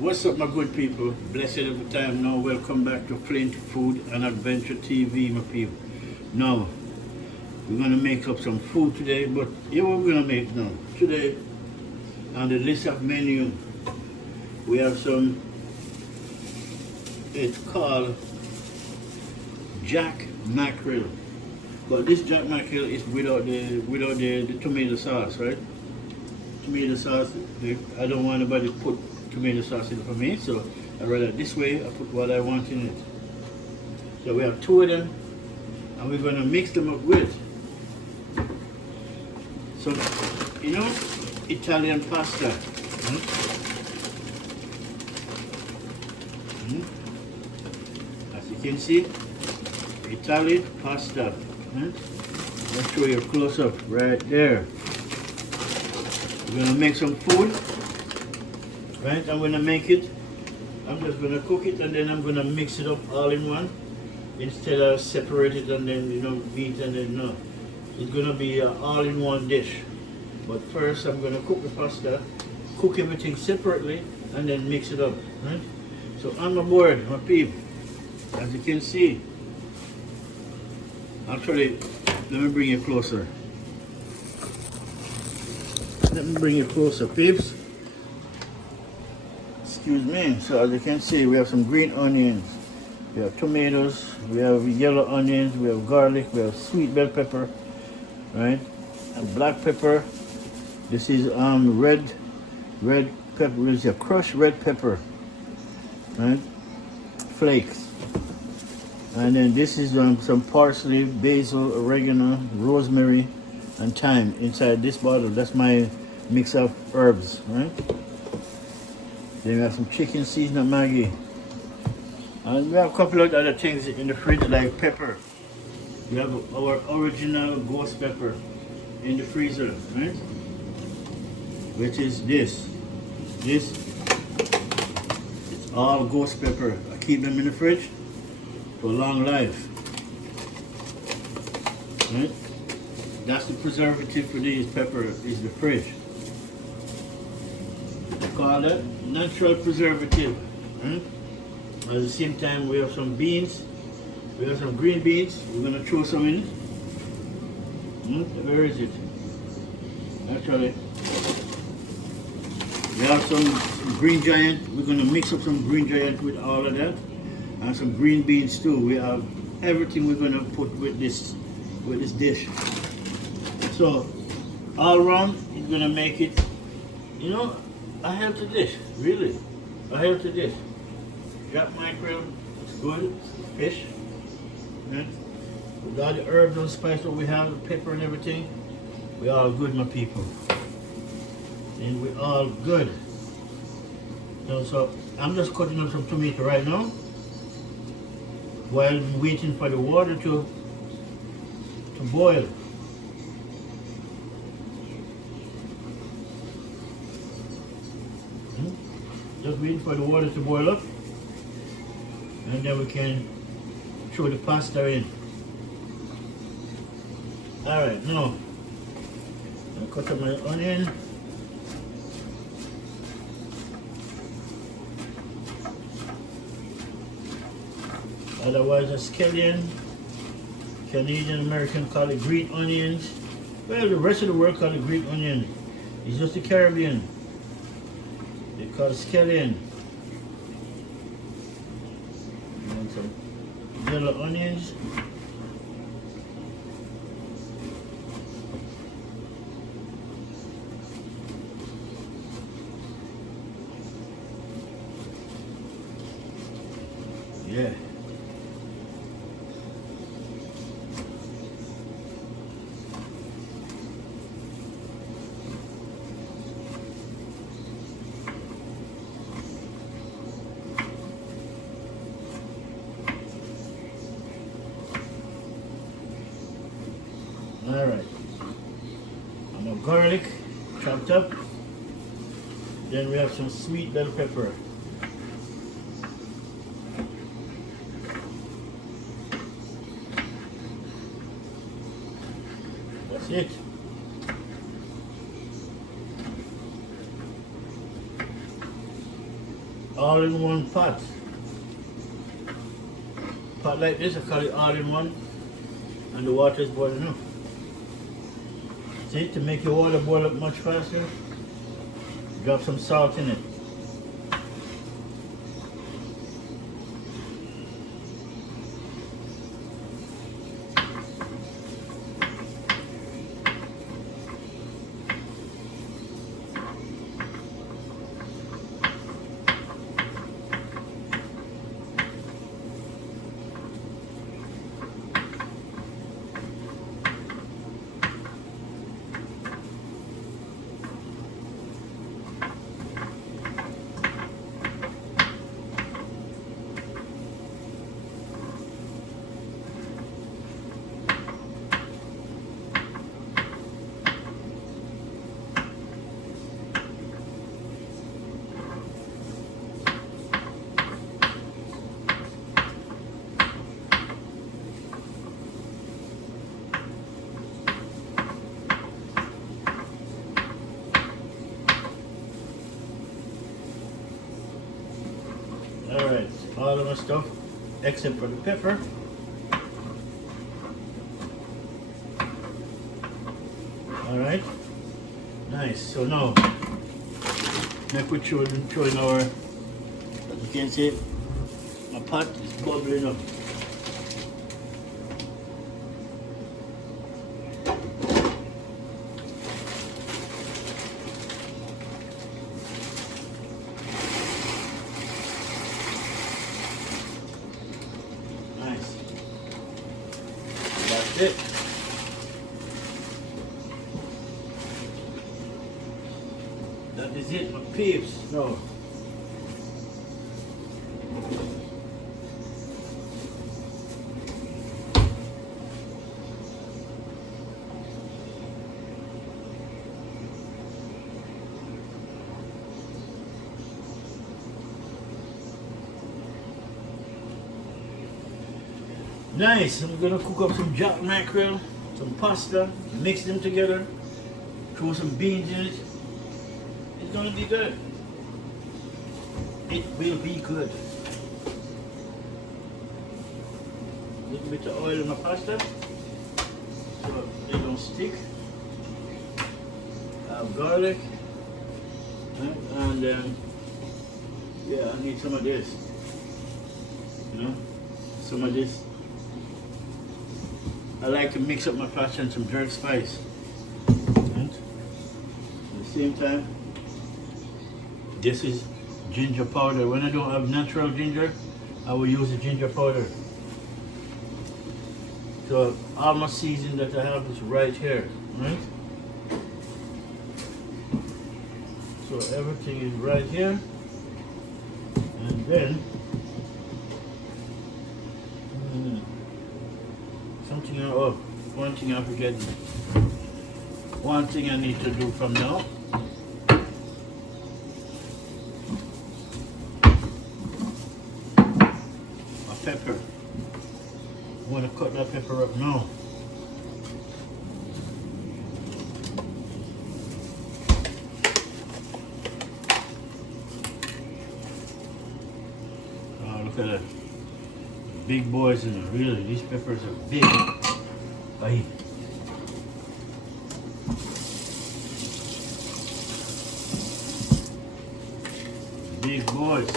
What's up, my good people? Blessed every time. Now, welcome back to Flint Food and Adventure TV, my people. Now, we're gonna make up some food today, but here what we're gonna make now. Today, on the list of menu, we have some. It's called Jack Mercury, but this Jack Mercury is without the tomato sauce, right? Tomato sauce. I don't want anybody to put tomato sauce in it for me, so I rather this way. I put what I want in it. So we have two of them, and we're gonna mix them up with some, Italian pasta. As you can see, Italian pasta. I'll show you a close up right there. We're gonna make some food. Right, I'm gonna make it. I'm just gonna cook it and then I'm gonna mix it up all in one instead of separate it and then beat and then no. It's gonna be an all-in-one dish. But first I'm gonna cook the pasta, cook everything separately, and then mix it up. Right? So on my board, my peep, as you can see, actually, let me bring you closer. Let me bring you closer, peeps. Excuse me. So as you can see, we have some green onions, we have tomatoes, we have yellow onions, we have garlic, we have sweet bell pepper, right, and black pepper. This is red pepper. This is a crushed red pepper, right, flakes. And then this is some parsley, basil, oregano, rosemary, and thyme inside this bottle. That's my mix of herbs, right? Then we have some chicken seasoned Maggie. And we have a couple of other things in the fridge like pepper. We have our original ghost pepper in the freezer, right? Which is this. It's all ghost pepper. I keep them in the fridge for a long life. Right? That's the preservative for these pepper is the fridge. Call that natural preservative. Right? At the same time, we have some beans. We have some green beans. We're gonna throw some in. Where is it? Actually, we have some green giant. We're gonna mix up some green giant with all of that, and some green beans too. We have everything we're gonna put with this dish. So all around, it's gonna make it, a healthy dish, really. A healthy dish. Jack mackerel, it's good, fish. Right? With all the herbs and spice that we have, the pepper and everything, we all good, my people. And we all good. So I'm just cutting up some tomato right now while I'm waiting for the water to boil. Just waiting for the water to boil up, and then we can throw the pasta in. Alright, now I'll cut up my onion. Otherwise a scallion. Canadian American call it green onions. Well, the rest of the world call it green onion. It's just the Caribbean. They call it scallion. And some yellow onions. Yeah. Alright, and our garlic chopped up. Then we have some sweet bell pepper. That's it. all in one pot. Pot like this, I call it all in one, and the water is boiling up. See, to make your water boil up much faster, drop some salt in it. Alright, all of my stuff except for the pepper. Alright, nice. So now, make we throw in our, as you can see, my pot is bubbling up. Nice. That's it. That is it, my peeps. No. Nice. I'm gonna cook up some Jack Mercury, some pasta, mix them together, throw some beans in it. It's gonna be good. It will be good. A little bit of oil in my pasta so they don't stick. I have garlic, right? And yeah, I need some of this. You know, some of this. I like to mix up my pasta and some jerk spice. And at the same time, this is ginger powder. When I don't have natural ginger, I will use the ginger powder. So all my seasoning that I have is right here, right? So everything is right here. And then one thing I forget. One thing I need to do from now. My pepper. I'm gonna cut that pepper up now. Oh, look at that. Big boys in it. Really, these peppers are big. Aye. Big boys.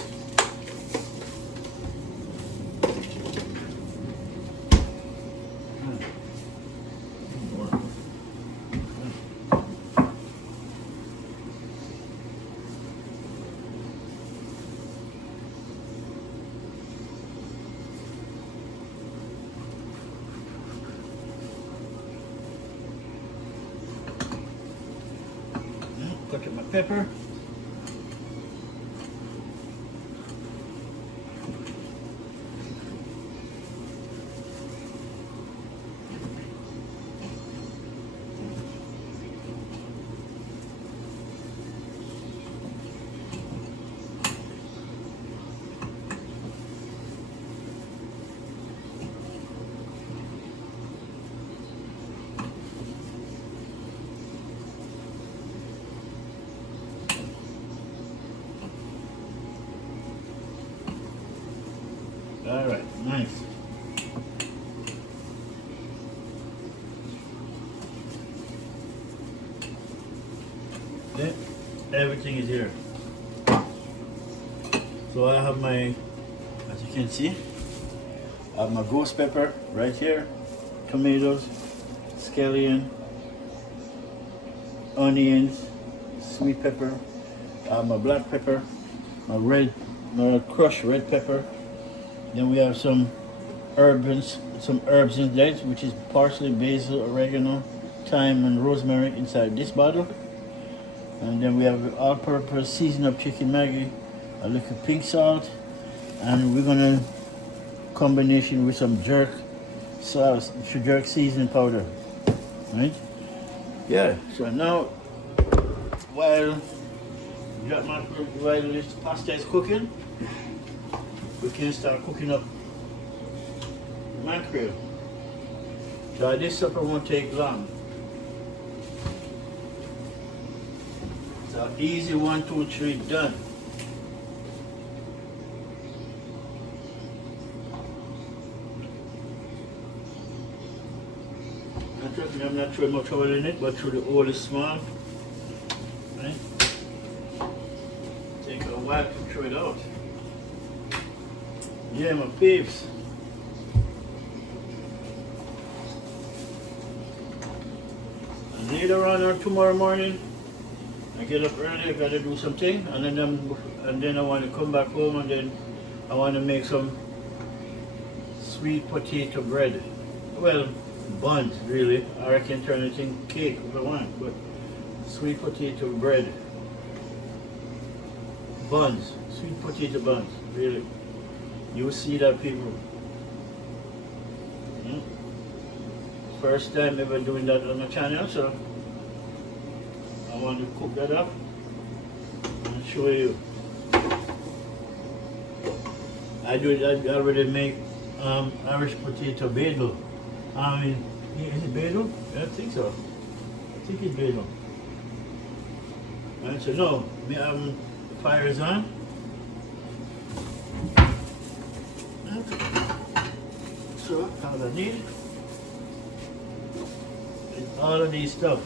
Cut up my pepper. All right, nice. Okay, everything is here. So I have my, as you can see, I have my ghost pepper right here, tomatoes, scallion, onions, sweet pepper. I have my black pepper, my crushed red pepper. Then we have some herbs in there, which is parsley, basil, oregano, thyme, and rosemary inside this bottle. And then we have all-purpose seasoned up chicken Maggie, a little pink salt, and we're gonna combination with some jerk sauce, jerk seasoning powder, right? Yeah. So now, while this pasta is cooking, we can start cooking up mackerel. So this supper won't take long. So easy 1, 2, 3 done. I'm not throwing much oil in it, but through the oil is small. Right? Take a while to throw it out. Yeah, my peeps. And later on or tomorrow morning, I get up early, I gotta do something, and then I want to come back home, and then I want to make some sweet potato bread. Well, buns really, or I can turn it in cake if I want, but sweet potato bread. Buns, sweet potato buns, really. You will see that, people. First time ever doing that on my channel, so I want to cook that up and show you. I already make Irish potato basil. Is it basil? I think so. I think it's basil. And so no, the fire is on. So all I need is all of these stuff.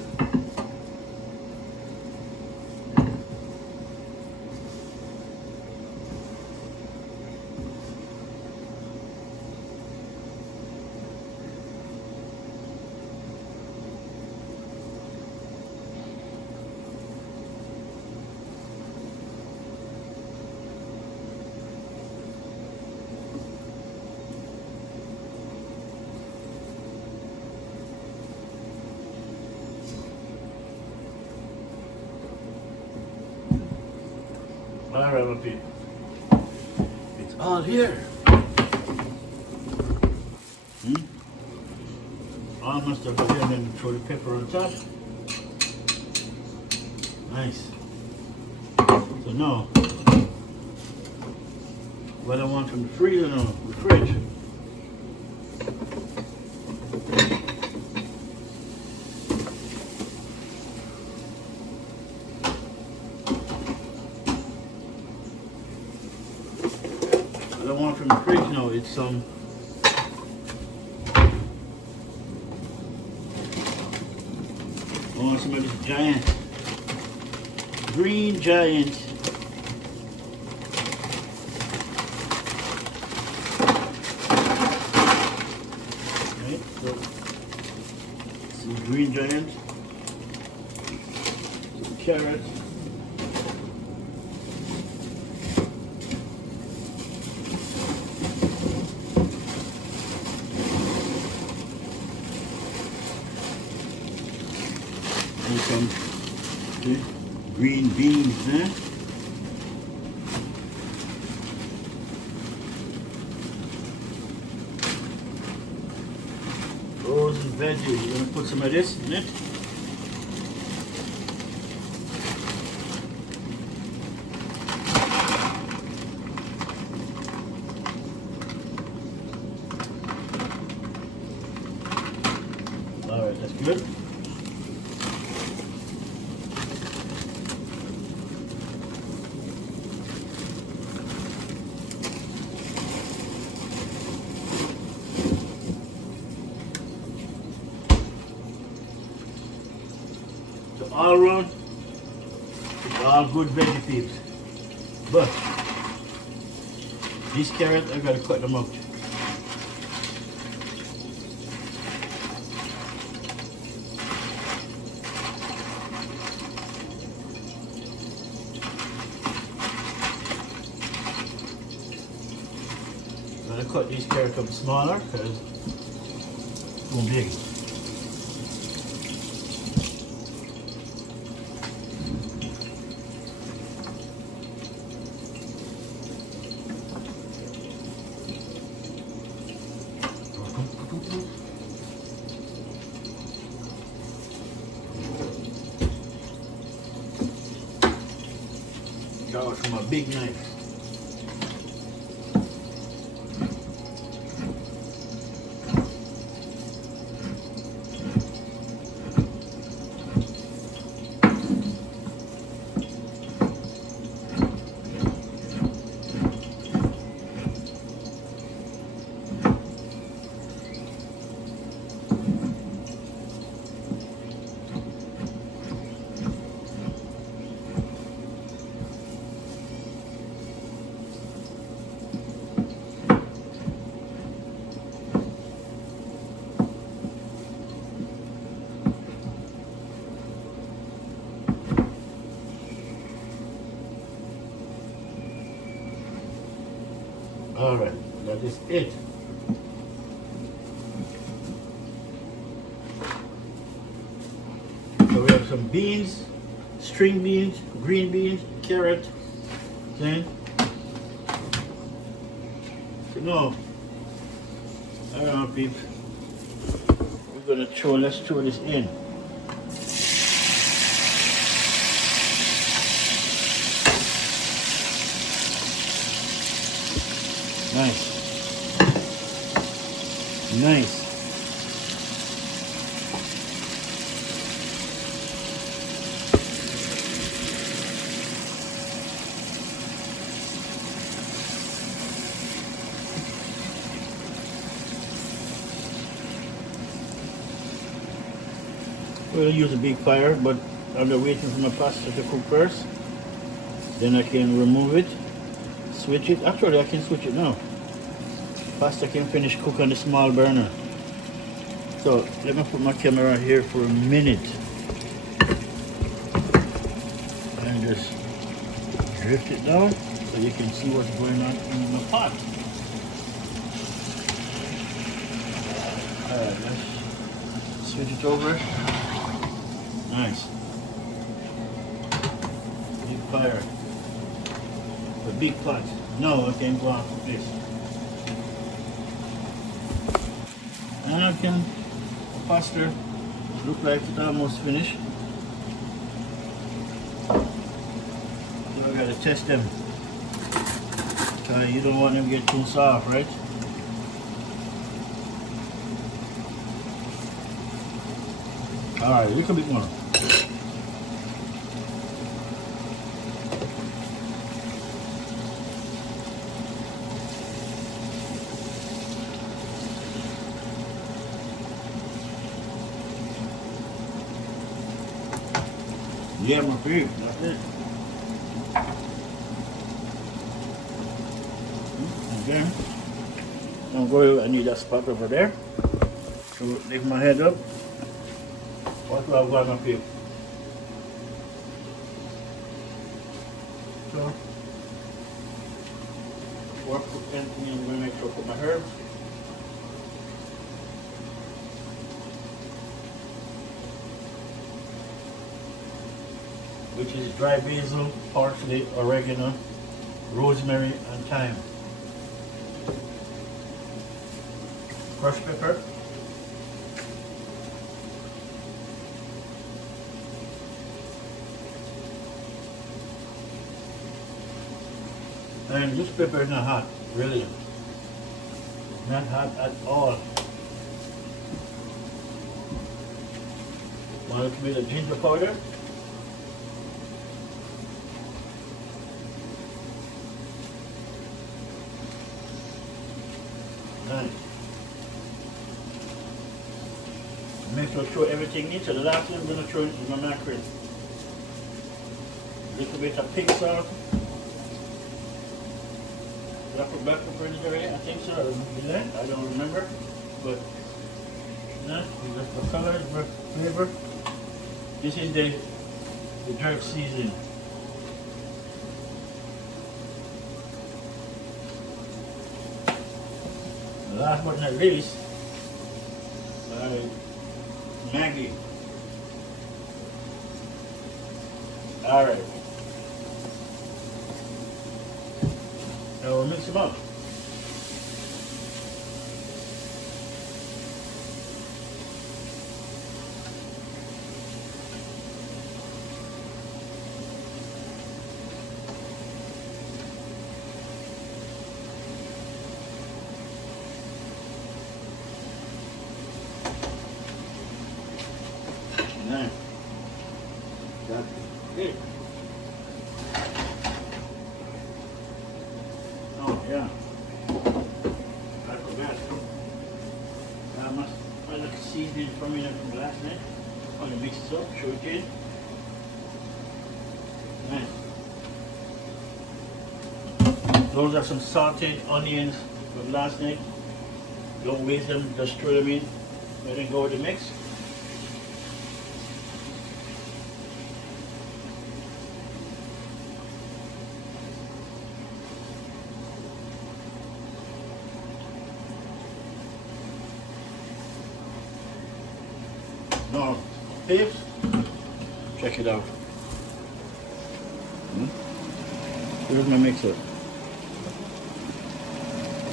All right, my people. It's all here. All my stuff here, and then throw the pepper on top. Nice. So now, what I want from the freezer now, the fridge. What I want from the fridge now is some of this giant, green giant right, so some green giant, some carrots, and some green beans there. Frozen veggies. We're going to put some of this in it. All right, that's good. all around, it's all good veggie peeps. But these carrots, I gotta cut them out. I'm gonna cut these carrots up smaller because it's too big. Got it from a big knife. Alright, that is it. So we have some beans, string beans, green beans, carrot, then, no, I don't know people, we're gonna let's throw this in. Nice. Nice. We're going to use a big fire, but I'm waiting for my pasta to cook first. Then I can remove it, switch it. Actually, I can switch it now. Pasta can finish cook on the small burner. So let me put my camera here for a minute and just drift it down so you can see what's going on in the pot. Alright, let's switch it over. Nice. Big fire. A big pot. No, I can't go off with this. And I can pasta look like it's almost finished. So I gotta test them. You don't want them to get too soft, right? Alright, a little bit more. Yeah, my favorite. That's it. Okay. I'm going. I need that spot over there. So lift my head up. What do I got up here? So before I put anything in, I'm going to make sure I put my herbs. Which is dry basil, parsley, oregano, rosemary, and thyme. Crushed pepper. And this pepper is not hot, really. Not hot at all. Want it to be the ginger powder. Nice. Make sure I throw everything in. So the last thing I'm going to throw is my mackerel. little bit of pink salt. Did I put black pepper in it already? I think so. I don't remember. But no, just for color, for flavor. This is the jerk seasoning. Last but not least, Maggie. Alright. Now we'll mix them up. Now, that's it. Oh yeah, I forgot. I must find the seasoning from me from last night. I'm gonna mix it up, show it in. Nice. Those are some sauteed onions from last night. Don't waste them, just throw them in. Let it go with the mix. Now, peeps, check it out. Here's my mixer.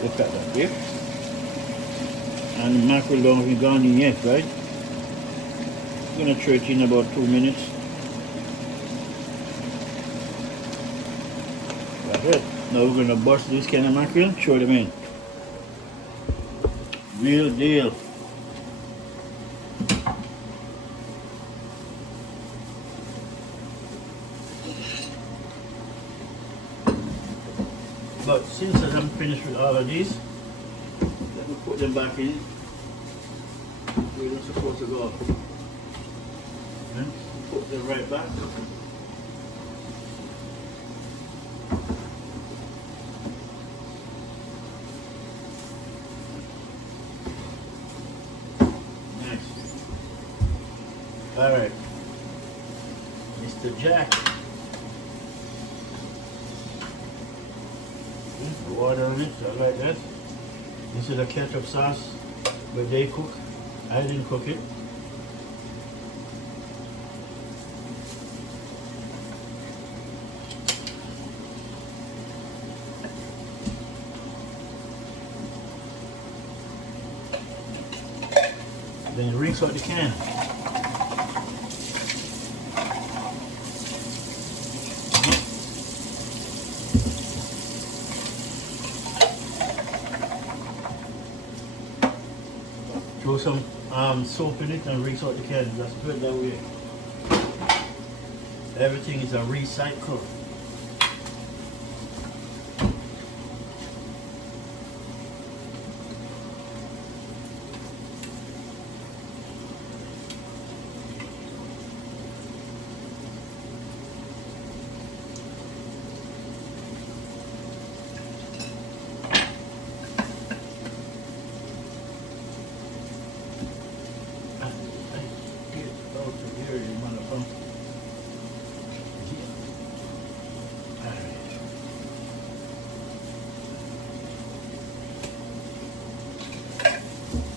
Look at that, yeah? And the mackerel don't have gone in yet, right? I'm gonna throw it in about 2 minutes. That's it. Now we're gonna bust this kind of mackerel, throw them in. Real deal. But since I'm finished with all of these, let me put them back in where they're supposed to go. And put them right back. Nice. Alright. Mr. Jack. Water on it, so like that. This is the ketchup sauce where they cook. I didn't cook it. Then rinse out the can. Throw some soap in it and rinse out the can. That's good that way. Everything is a recycle.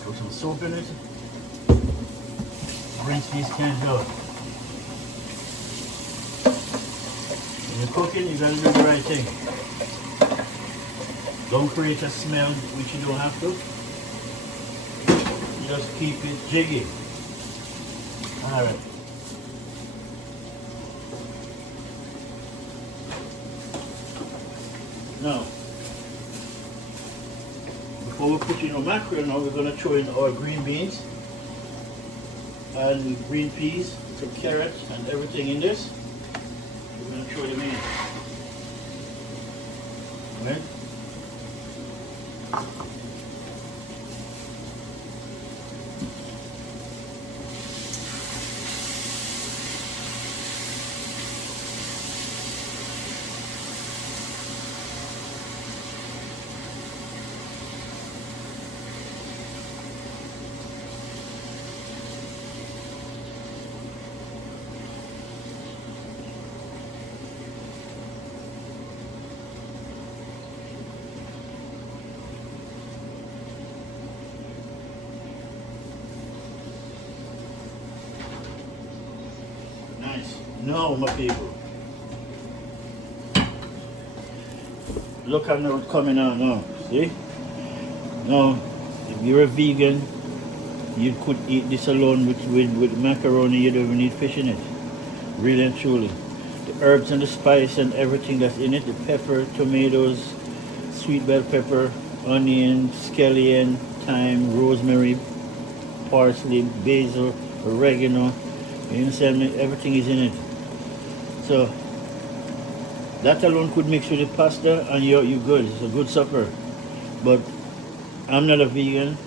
Put some soap in it. Rinse these cans out. When you're cooking, you gotta do the right thing. Don't create a smell which you don't have to. You just keep it jiggy. Alright. Now, before we put in our mackerel, now we're going to throw in our green beans and green peas, some carrots and everything in this. We're going to throw them in. Right? Now, my people, look how now it's coming out now. See? Now, if you're a vegan, you could eat this alone with macaroni. You don't even need fish in it. Really and truly. The herbs and the spice and everything that's in it, the pepper, tomatoes, sweet bell pepper, onion, scallion, thyme, rosemary, parsley, basil, oregano. You understand me? Everything is in it. So that alone could mix with the pasta and you're good. It's a good supper. But I'm not a vegan,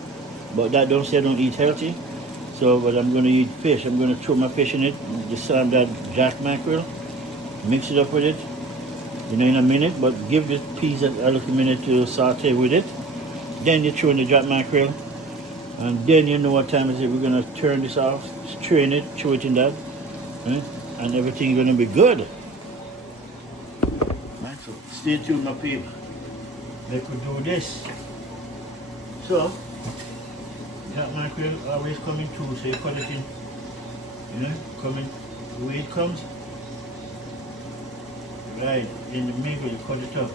but that don't say I don't eat healthy. So, but I'm going to eat fish. I'm going to throw my fish in it, just that Jack mackerel, mix it up with it, in a minute, but give the peas a little minute to saute with it. Then you throw in the Jack mackerel, and then you know what time is it. We're going to turn this off, strain it, throw it in that, right? And everything's going to be good. Right, so stay tuned, my people. They could do this. So, Jack mackerel always coming through, so you cut it in, coming the way it comes. Right, in the middle you cut it up.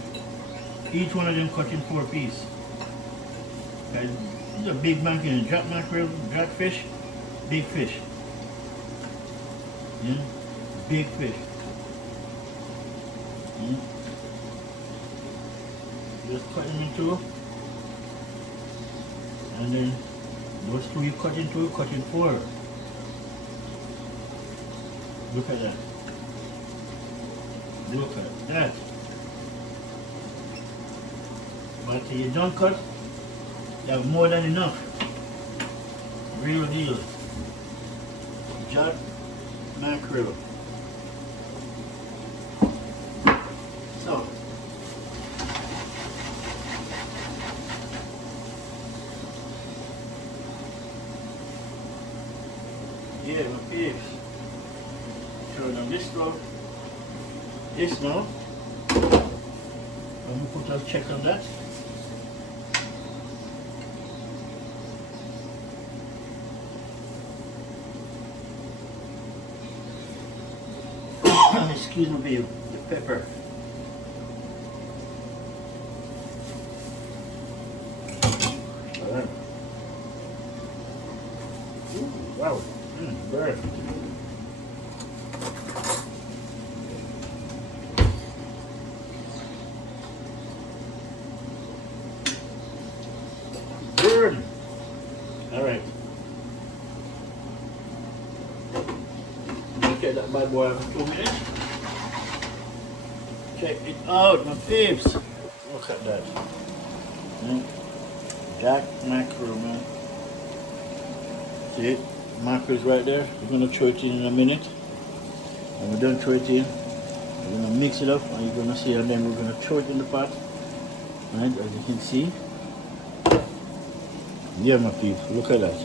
Each one of them cut in 4 pieces. This is a big mackerel, Jack mackerel, jack fish, big fish. Big fish. Just cut them in two. And then those 2 you cut in 2, cut in 4. Look at that. Look at that. But if you don't cut, you have more than enough. Real deal. Jack mackerel. So, yeah, my peeps. Turn on this stove. This now. Let me put a check on that. Excuse me, babe, the pepper. Alright. Ooh, wow. Burn. Burn. Alright. Okay, that bad boy for 2 minutes. Check it out, my peeps. Look at that. Jack mackerel, man. See it? Mackerel's right there. We're gonna throw it in a minute. And we're done throw it in. We're gonna mix it up and you're gonna see, and then we're gonna throw it in the pot. Right, as you can see. Yeah, my peeps, look at that.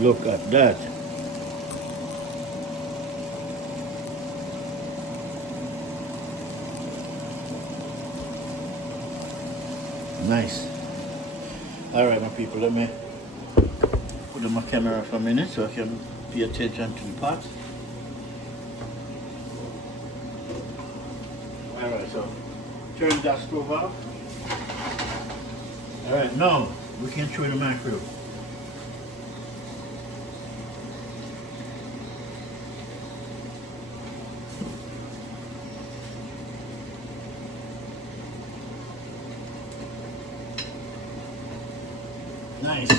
Look at that. Nice. Alright, my people, let me put on my camera for a minute so I can pay attention to the pot. Alright, so turn that stove off. Alright, now we can throw in the mackerel. Nice.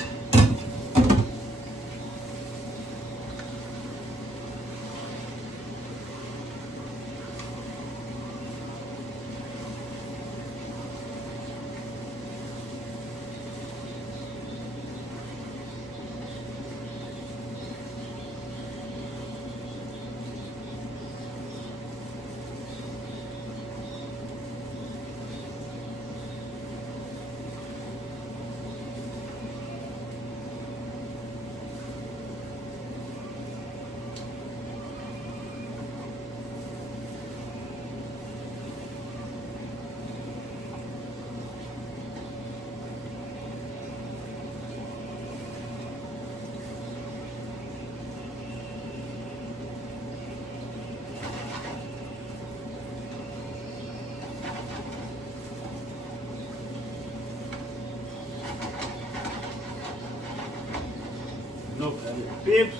Peeps,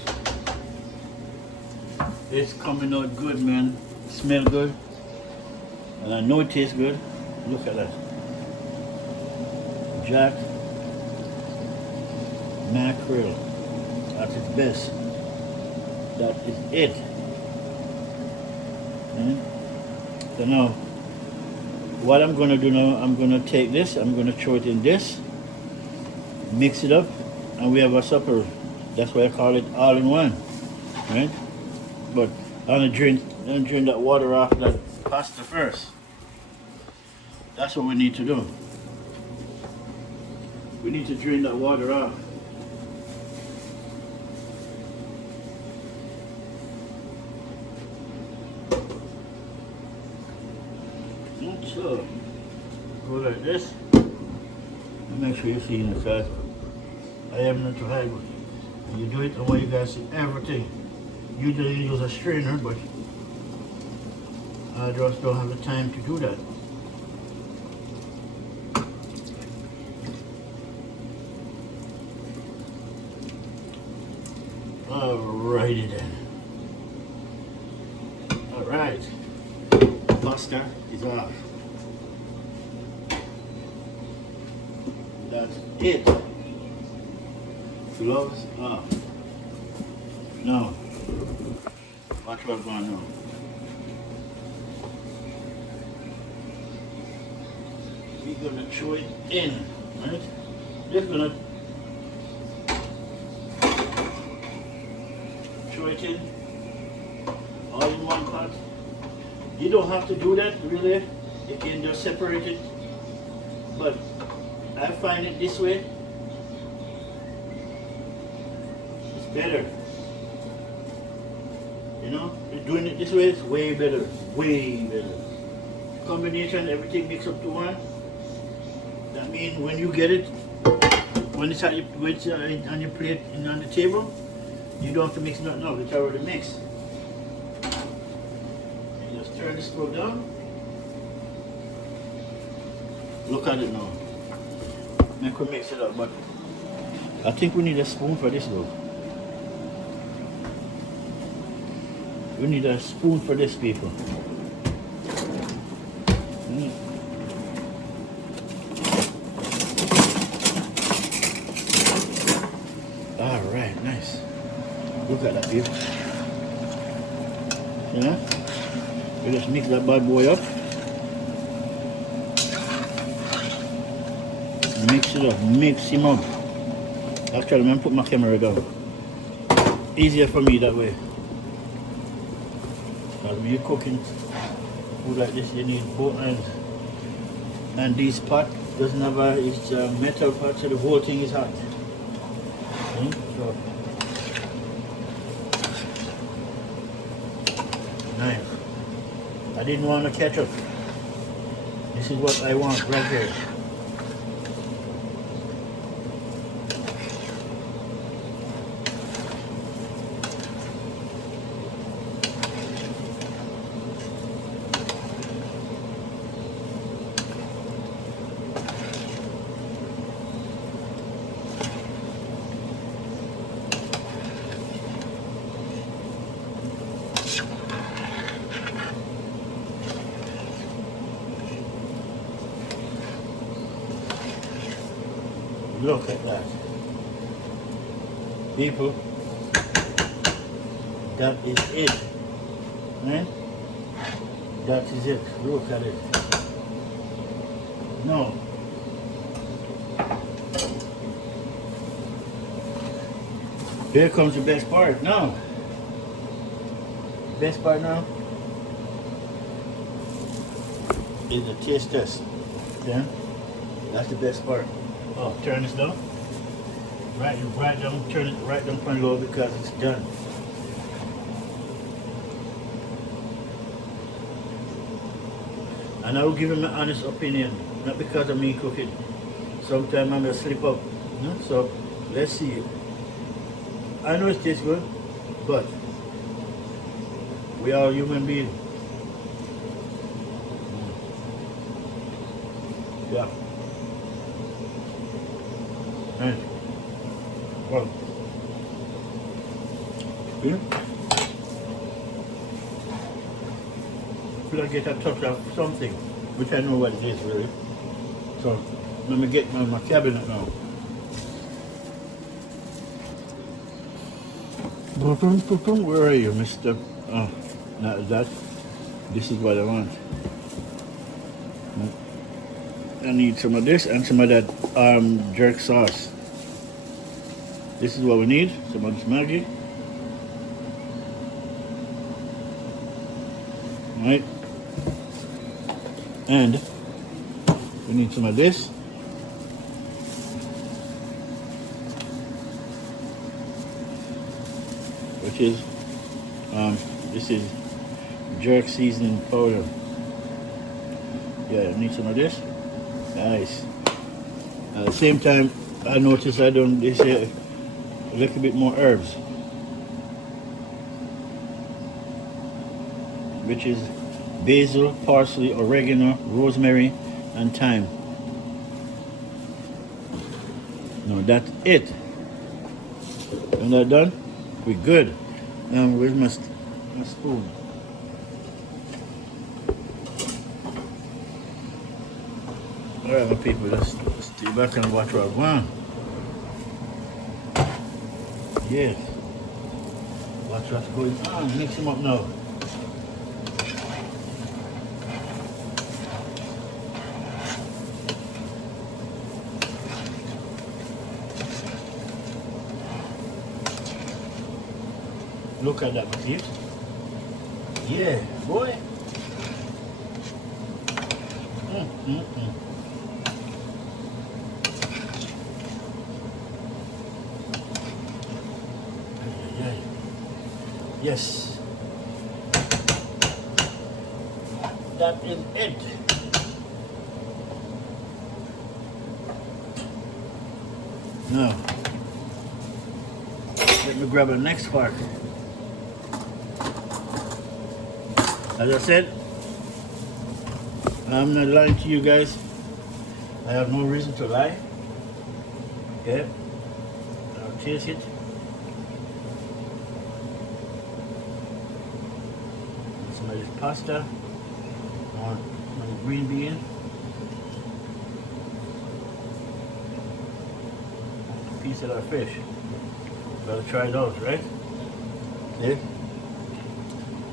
it's coming out good, man. Smell good. And I know it tastes good. Look at that. Jack Mercury at its best. That is it. So now, what I'm going to do now, I'm going to take this, I'm going to throw it in this, mix it up, and we have a supper. That's why I call it all in one, right? But I'm going to drain that water off that pasta first. That's what we need to do. We need to drain that water off. So, go like this. Make sure you see inside. I am not to hide. You do it, I want you guys to see everything. Usually you use a strainer, but I just don't have the time to do that. Alrighty then. Alright. Pasta is off. That's it. Gloves off. Now, watch what's going on. We're gonna throw it in, right? Just gonna throw it in all in one pot. You don't have to do that really. You can just separate it. But I find it this way. It's better. You know, doing it this way is way better. Way better. Combination, everything mixed up to one. That means when you get it, when it's, on your plate and on the table, you don't have to mix nothing up. It's already mixed. You just turn the stove down. Look at it now. I could mix it up, but I think we need a spoon for this though. We need a spoon for this, people. Alright, nice. Look at that, people. Yeah? We just mix that bad boy up. Mix it up, mix him up. Actually, I'm going to put my camera down. Easier for me that way. Because when you're cooking food like this, you need both hands. And this pot doesn't have it's a metal pot, so the whole thing is hot. So, nice. I didn't want to ketchup. This is what I want right here. Look at that. People, that is it. Right? That is it. Look at it. No. Here comes the best part now. Best part now is the taste test. Yeah? That's the best part. Oh, turn this down. Right down, turn it right down front low because it's done. And I will give him an honest opinion, not because of me cooking. Sometimes I'm gonna slip up. You know? So let's see it. I know it tastes good, but we are human beings. Yeah. Right. Well, See? Feel I get a touch of something, which I know what it is really. So let me get my cabinet now. Where are you, Mr.? Oh, not that. This is what I want. I need some of this and some of that jerk sauce. This is what we need. Some of this Maggie. Right? And we need some of this. Which is this is jerk seasoning powder. Yeah, I need some of this. Nice. At the same time, I notice I don't. They say a little bit more herbs, which is basil, parsley, oregano, rosemary, and thyme. No, that's it. When that's done, we're good. Now, where's my spoon? Alright, my people, let's stay back and watch what I want. Yes. Watch what's going on. Mix them up now. Look at that, my peeps. Yeah, boy. Yes. That is it. Now, let me grab the next part. As I said, I'm not lying to you guys. I have no reason to lie. Okay? I'll taste it. Some of this pasta. Some green bean. A piece of that fish. Gotta try those, right? Okay?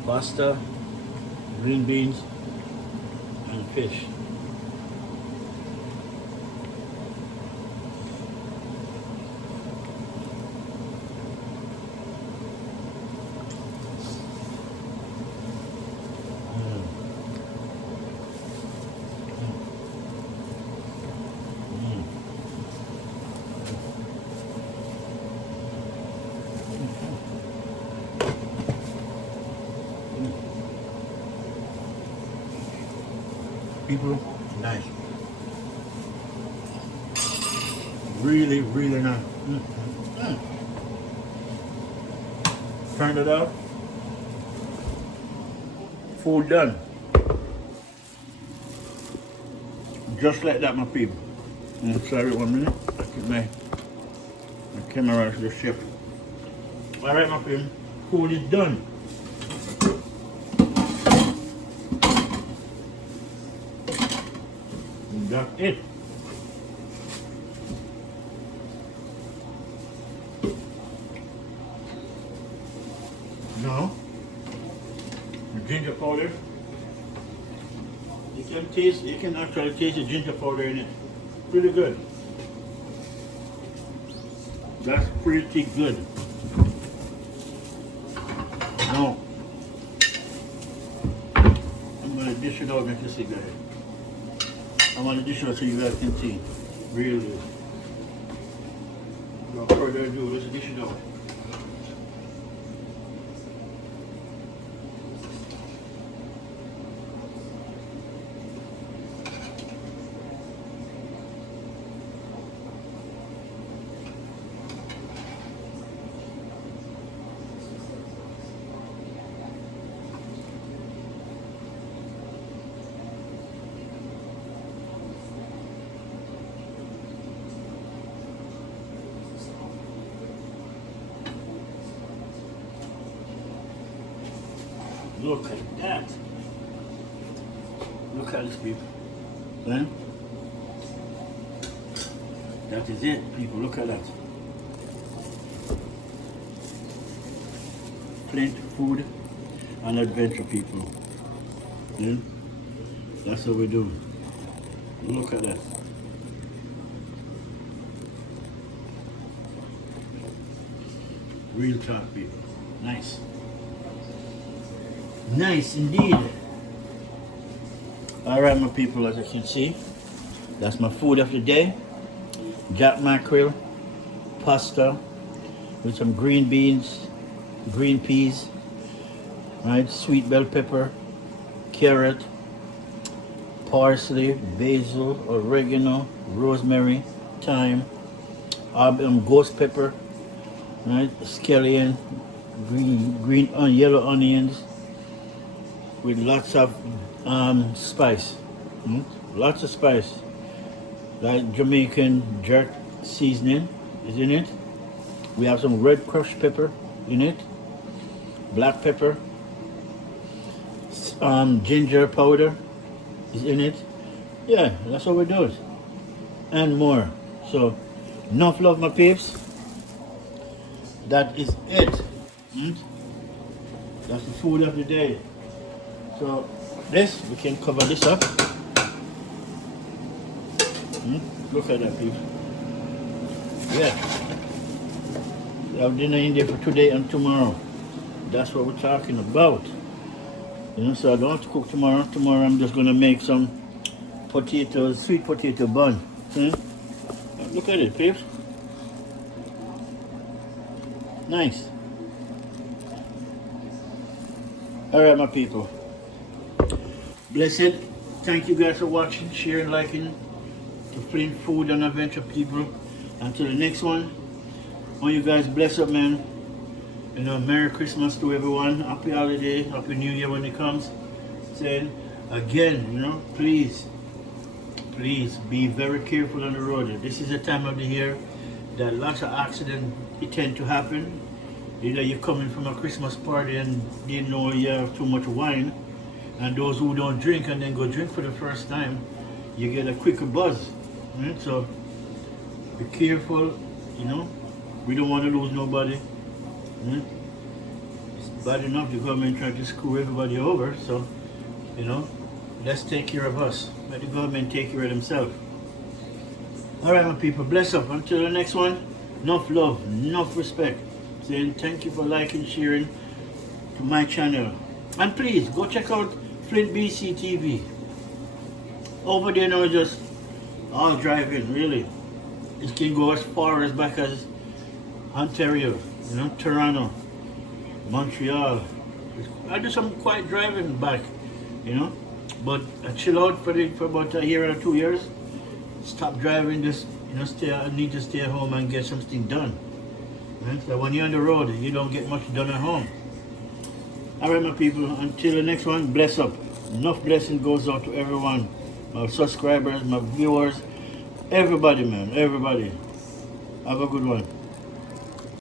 Pasta, green beans, and fish. People, nice. Really, really nice. Turn it out. Food done. Just like that, my people. Sorry, 1 minute. I keep my camera to the ship. Alright, my people. Food is done. That's it. Now, the ginger powder. You can actually taste the ginger powder in it. Pretty good. That's pretty good. Now, I'm gonna dish it out, make you see, guys. I want to dish it out so you guys can see. Really. Without further ado, let's dish it out. Look at that. Look at this, people. Then, that is it, people. Look at that. Flint food and adventure, people. Then, that's what we do. Look at that. Real talk, people. Nice. Nice indeed. Alright, my people, as you can see, that's my food of the day. Jack Mercury, pasta with some green beans, green peas, right? Sweet bell pepper, carrot, parsley, basil, oregano, rosemary, thyme, ghost pepper, right? Scallion, yellow onions, with lots of spice, lots of spice. Like Jamaican jerk seasoning is in it. We have some red crushed pepper in it, black pepper, ginger powder is in it. Yeah, that's what we do, and more. So, enough love, my peeps. That is it. That's the food of the day. So this, we can cover this up. Look at that, people. Yeah. We have dinner in there for today and tomorrow. That's what we're talking about. You know, so I don't have to cook tomorrow. Tomorrow I'm just gonna make some potatoes, sweet potato bun. Look at it, peeps. Nice. Alright, my people. Blessed. Thank you guys for watching, sharing, liking the Flint Food and Adventure, people. Until the next one. Oh, you guys bless up, man. You know, Merry Christmas to everyone. Happy holiday. Happy New Year when it comes. Saying again, you know, please be very careful on the road. This is the time of the year that lots of accidents tend to happen. Either you're coming from a Christmas party and they know you have too much wine, and those who don't drink and then go drink for the first time, you get a quicker buzz. Right? So be careful, you know. We don't want to lose nobody. Right? It's bad enough the government trying to screw everybody over, so you know, let's take care of us. Let the government take care of themselves. Alright, my people, bless up. Until the next one, enough love, enough respect. Saying thank you for liking, sharing to my channel. And please go check out Flint BC TV. Over there now, just all driving, really. It can go as far as back as Ontario, you know, Toronto, Montreal. I do some quiet driving back, you know, but I chill out for about a year or 2 years. Stop driving, just, you know, I need to stay at home and get something done. Right? So when you're on the road, you don't get much done at home. Alright, my people, until the next one, bless up. Enough blessing goes out to everyone. My subscribers, my viewers, everybody, man, everybody. Have a good one.